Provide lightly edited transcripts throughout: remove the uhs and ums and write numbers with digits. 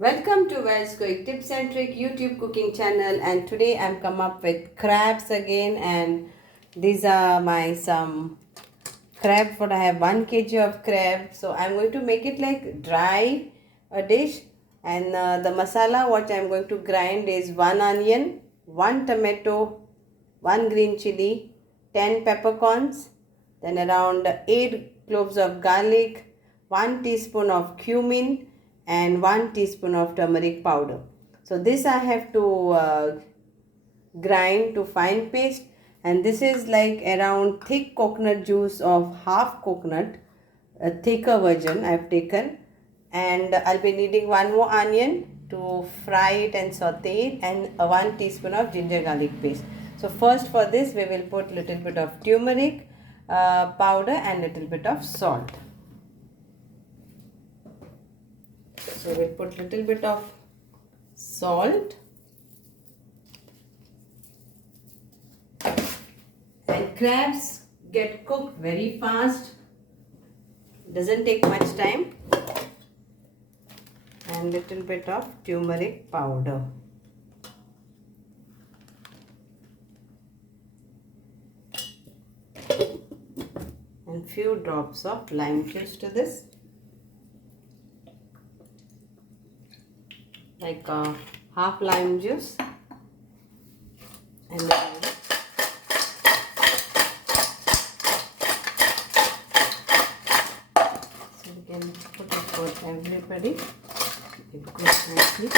Welcome to Wells Quick Tips and Trick YouTube cooking channel, and today I'm come up with crabs again, and these are my some crab. For I have 1 kg of crab, so I'm going to make it like dry a dish. And the masala what I'm going to grind is 1 onion, 1 tomato, 1 green chili, 10 peppercorns, then around 8 cloves of garlic, 1 teaspoon of cumin, and 1 teaspoon of turmeric powder. So this I have to grind to fine paste, and this is like around thick coconut juice of half coconut, a thicker version I have taken. And I'll be needing 1 more onion to fry it and saute it, and 1 teaspoon of ginger garlic paste. So first for this we will put little bit of turmeric powder and little bit of salt. So we'll put little bit of salt, and crabs get cooked very fast, doesn't take much time, and little bit of turmeric powder. And few drops of lime juice to this, like half lime juice, and then so we can put it for everybody. It goes nicely.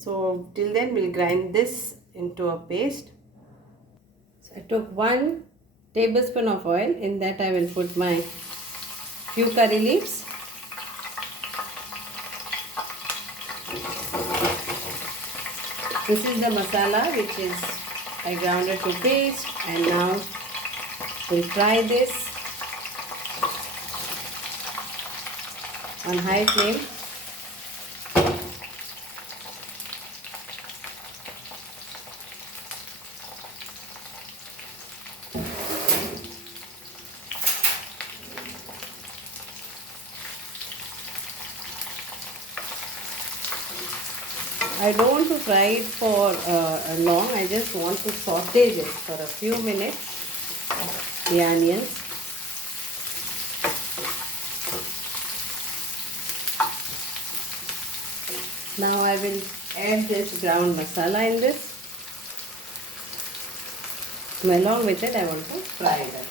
So till then we'll grind this into a paste. So I took 1 tablespoon of oil. In that I will put my few curry leaves. This is the masala which is I ground it to paste, and now we'll fry this on high flame. I don't want to fry it for long. I just want to saute this for a few minutes, the onions. Now I will add this ground masala in this. And along with it I want to fry it.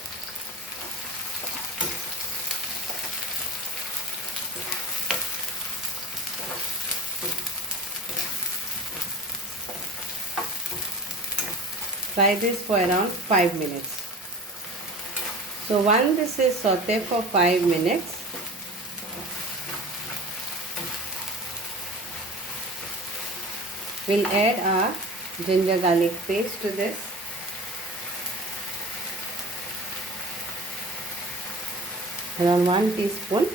Fry this for around 5 minutes. So once this is sauteed for 5 minutes, we'll add our ginger garlic paste to this. Around 1 teaspoon.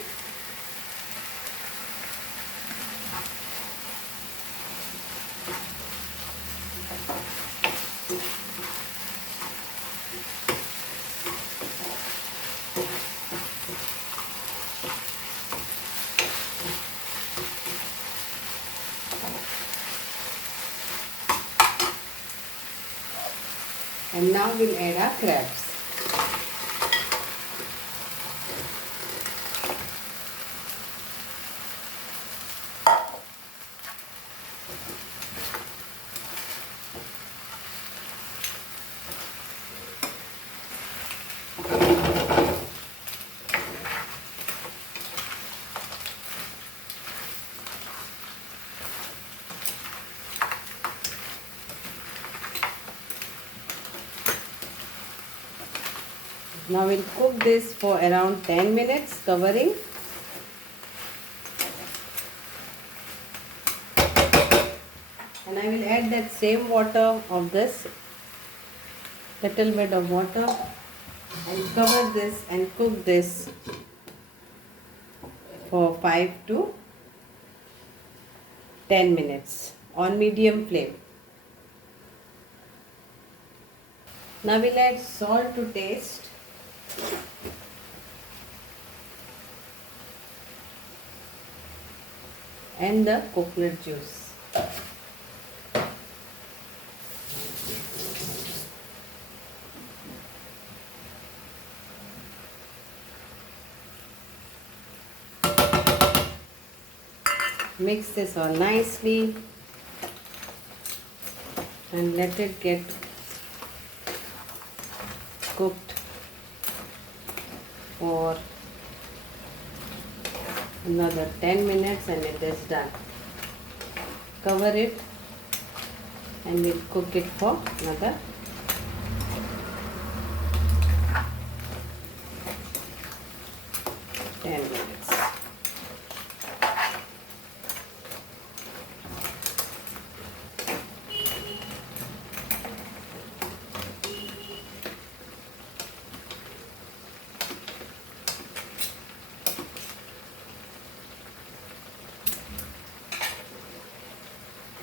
And now we'll add our crabs. Now we'll cook this for around 10 minutes, covering. And I will add that same water of this, little bit of water, and cover this and cook this for 5 to 10 minutes on medium flame. Now we'll add salt to taste. And the coconut juice. Mix this all nicely and let it get cooked for another 10 minutes and it is done. Cover it and we'll cook it for another 10 minutes.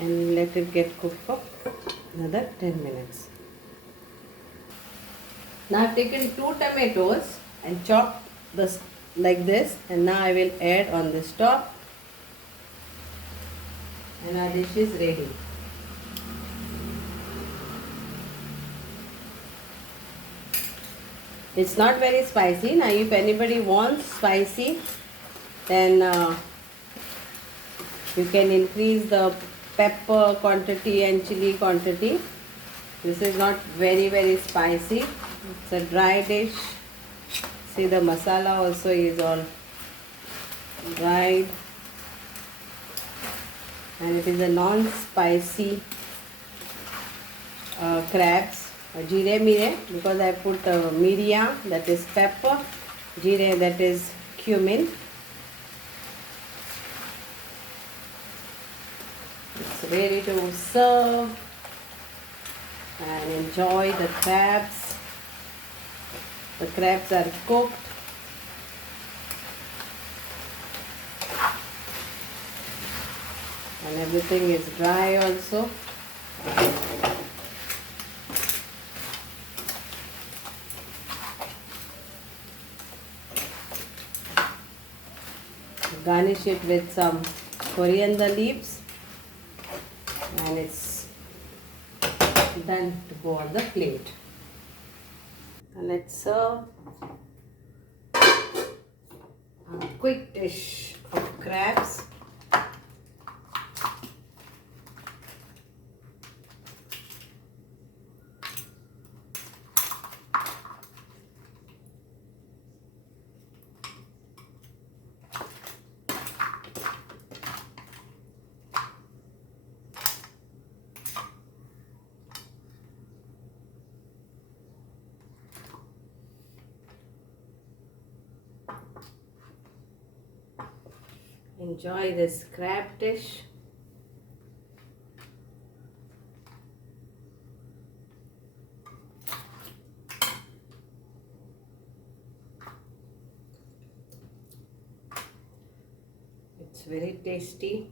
And let it get cooked for another 10 minutes. Now I've taken 2 tomatoes and chopped this like this, and now I will add on this top, and our dish is ready. It's not very spicy. Now if anybody wants spicy, then you can increase the pepper quantity and chili quantity. This is not very spicy. It's a dry dish. See, the masala also is all dried, and it is a non-spicy crabs. Jirem Mirem, because I put miria, that is pepper, jirem, that is cumin. It's ready to serve and enjoy the crabs. The crabs are cooked. And everything is dry also. Garnish it with some coriander leaves, and it's done to go on the plate. And let's serve a quick dish of crabs. Enjoy this crab dish. It's very tasty.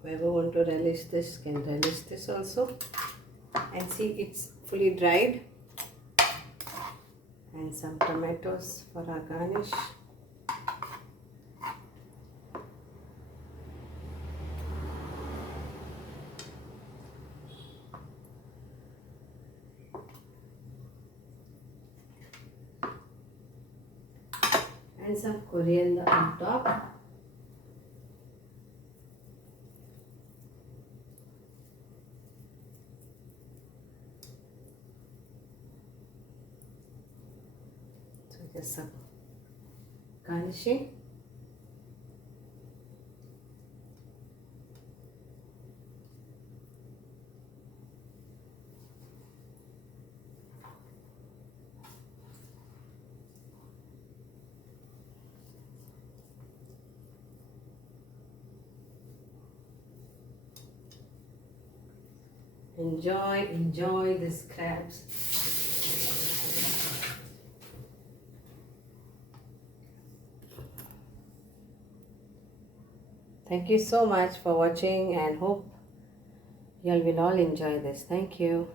Whoever want to relish this can relish this also. And see, it's fully dried. And some tomatoes for our garnish. And some coriander on top. Just some garnishing. Enjoy these crabs. Thank you so much for watching and hope you all will all enjoy this. Thank you.